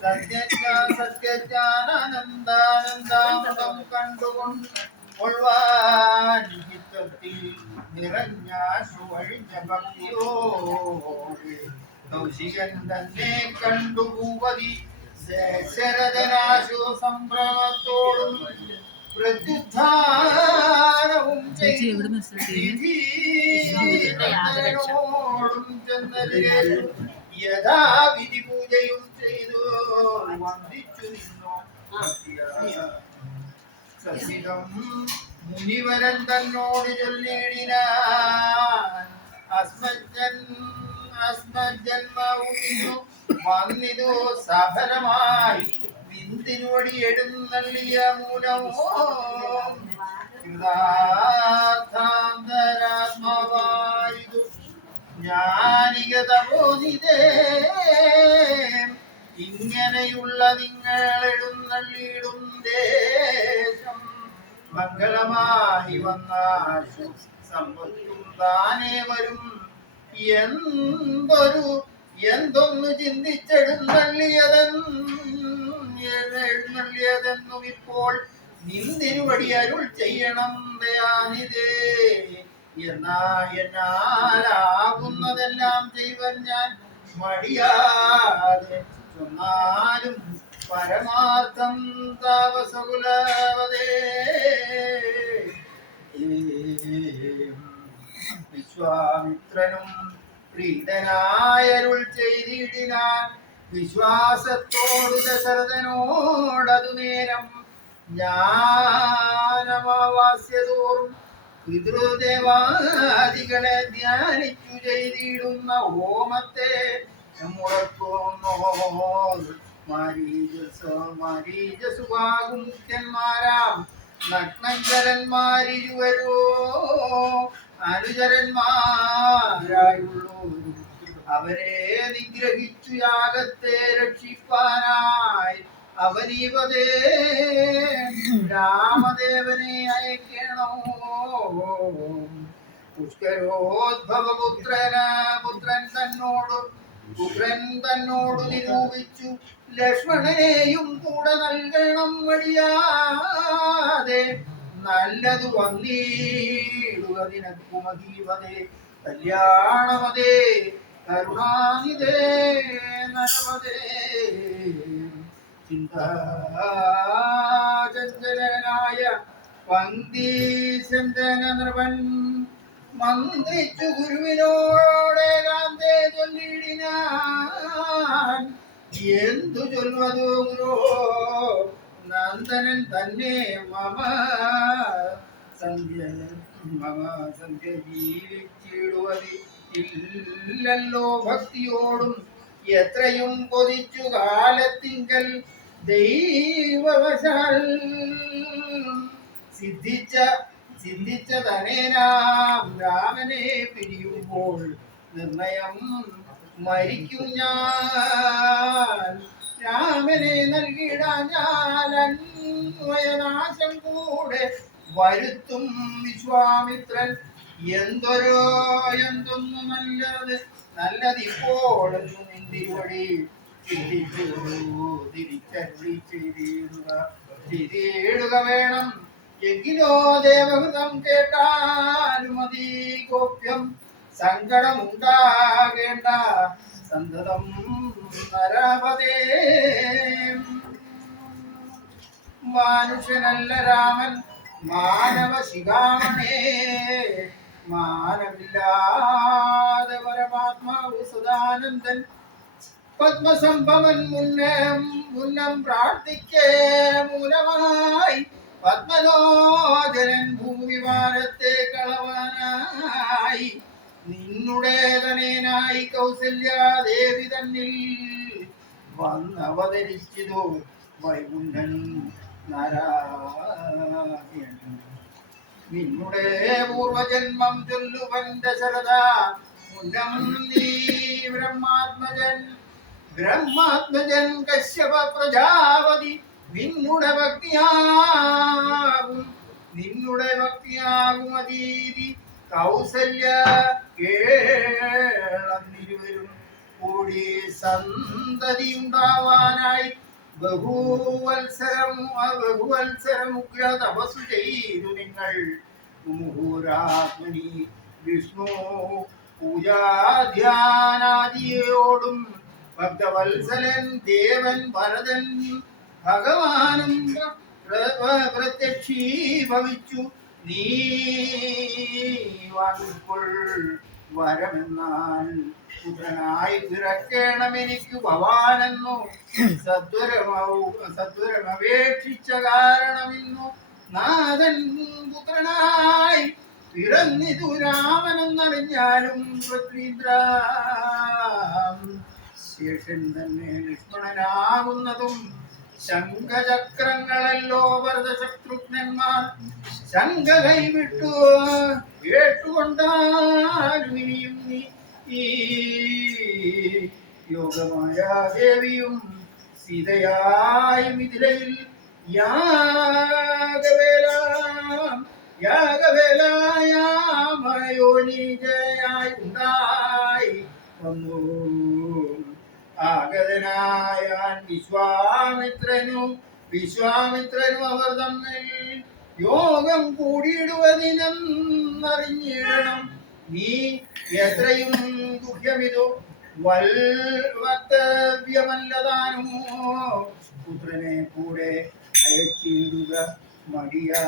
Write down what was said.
സത്യജ്ഞാനാനന്ദാനന്ദാമൃതം കണ്ടുകൊണ്ട് ചിത്തത്തിൽ നിറഞ്ഞാശുവഴിഞ്ഞ ഭക്തിയോടെ കൗശികൻ തന്നെ കണ്ടു ഭൂപതി ശരദനാശു സംഭ്രമത്തോടും പ്രത്യുദ്ധാരവും യഥാവിധി പൂജയും ചെയ്തു വന്ദിച്ചു നിന്നു സസിതം മുനിവരൻ തന്നോട് ചൊല്ലിടിനാൻ അസ്മജന്മവും വന്നിതു സഫലമായി വിന്തിനുവടി എഴുന്നള്ളിയ മൂലമോ കൃതാത്മാവായതു ജ്ഞാനികതബോധിതേ ഇങ്ങനെയുള്ള നിങ്ങൾ എഴുന്നള്ളിയിടും ദേശം മംഗളമായി വന്നാശു സമ്പത്തും താനേ വരും എന്തൊന്നു ചിന്തിച്ചെഴുന്നള്ളിയതെന്നും ഇപ്പോൾ നിന്തിരുവടി അരുൾ ചെയ്യണം ദയാനിതേ എന്നാലാകുന്നതെല്ലാം ചെയ്വൻ ഞാൻ മടിയാതെ ചൊന്നാലും പരമാർത്ഥം താവസകുലവതേ വിശ്വാമിത്രനും പ്രീതനായരുൾ ചെയ്തിടിനാൻ വിശ്വാസത്തോടു ദശരഥനോടതു നേരം ജ്ഞാനമാവാസ്യതോറും പിതൃദേവാദികളെ ധ്യാനിച്ചു ചെയ്തിടുന്ന ഹോമത്തെ മുടക്കുന്നോ മാരീജസുവാകും മുഖ്യന്മാരാം നഗ്നഞ്ചരന്മാരിരുവരോ അനുചരന്മാരായുള്ളൂ അവരെ നിഗ്രഹിച്ചു യാഗത്തെ രക്ഷിപ്പാനായി അവനീപതേ രാമദേവനെ അയക്കണോ പുഷ്കരോദ്ഭവപുത്രൻ തന്നോട് നിരൂപിച്ചു ലക്ഷ്മണനെയും കൂടെ നൽകണം വഴിയാതെ നല്ലതു വന്നീടുക നിനക്കുമതീവതേ കല്യാണമതേ കരുണാനിതേ നരവതേ ചിന്താചഞ്ചലനായ പങ്ക്തിചന്ദന നൃപൻ മന്ത്രിച്ചു ഗുരുവിനോടേകാന്തേ ചൊല്ലിടിനാൻ എന്തു ചൊല്വതോ ഗുരോ നന്ദനൻ തന്നെ മമ സന്ധ്യ ജീവിച്ചിടുവതി ഇല്ലല്ലോ ഭക്തിയോടും എത്രയും കൊതിച്ചു കാലത്തിങ്കൽ ദൈവവശാൽ ചിന്തിച്ച തനേനാം രാമനെ പിരിയുമ്പോൾ നിർണയം മരിക്കും ഞാൻ രാമനെ നൽകിടാൻ ഞാൻ അന്വയനാശം കൂടെ വരുത്തും വിശ്വാമിത്രൻ എന്തൊന്നു നല്ലതിപ്പോഴെന്നു നിന്തിരുവടി ചിന്തിച്ചു തിരിച്ചരുളി ചെയ്തിടുക വേണം എങ്കിലോ ദേവഹൃതം കേട്ടാലും മതി ഗോപ്യം സങ്കടമുണ്ടാകേണ്ട സന്തതം നരപതേ മനുഷ്യനല്ല രാമൻ മാനവ ശിഖാമണേ മാനമില്ലാതെ പരമാത്മാവ് സദാനന്ദൻ പത്മസംഭവൻ മുന്നം പ്രാർത്ഥിക്കേ മൂലമായി പത്മലോചനൻ ഭൂവിമാനത്തെ കളവാനായി നിന്നുടെ തനേനായി കൗസല്യാദേവി തന്നിൽ വന്നവതരിച്ചതോ വൈകുണ്ഠൻ നാരായണൻ നിന്നുടെ പൂർവജന്മം ചൊല്ലുവൻ ദശരഥ മുന്നം നീ ബ്രഹ്മാത്മജൻ കശ്യപ പ്രജാപതി നിന്നുടെ ഭക്തിയാകും അതീതി കൗസല്യ കേളന്നിരുവരും കൂടി സന്തതിയുണ്ടാവാനായി ബഹുവത്സരമുഗ്ര തപസ്സു ചെയ്തു നിങ്ങൾ. മുഹൂരാത്മനി വിഷ്ണു പൂജാധ്യാനാദിയോടും ഭക്തവത്സലൻ ദേവൻ ഭരതൻ ഭഗവാനും പ്രത്യക്ഷീഭവിച്ചു. നീ വാങ്ങിക്കൊൾ വരമെന്നാൽ പുത്രനായി പിറക്കേണമെനിക്ക് ഭവാനെന്നു സത്വരമപേക്ഷിച്ച കാരണമിന്നു നാഥൻ പുത്രനായി പിറന്നിതു രാമനെന്നറിഞ്ഞാലും പൃഥ്വീന്ദ്ര. ശേഷൻ തന്നെ ലക്ഷ്മണനാകുന്നതും ശംഖചക്രങ്ങളല്ലോ ഭരതശത്രുഘ്നന്മാർ ശംഖ കൈവിട്ടു കേട്ടുകൊണ്ടാലും ഇനിയും നീ ഈ യോഗമായ ദേവിയും സീതയായി മിഥിലയിൽ യാഗവേലായാമയോനിജയായി ഉണ്ടായി വന്നു. ആഗതനായാൻ വിശ്വാമിത്രനും അവർ തമ്മിൽ യോഗം കൂടിയിടുവതിനെന്നറിഞ്ഞിടണം നീ. എത്രയും ദുഃഖ്യമിതു വക്തവ്യമല്ലതാനുമോ പുത്രനെ കൂടെ അയച്ചിടുക മടിയാ.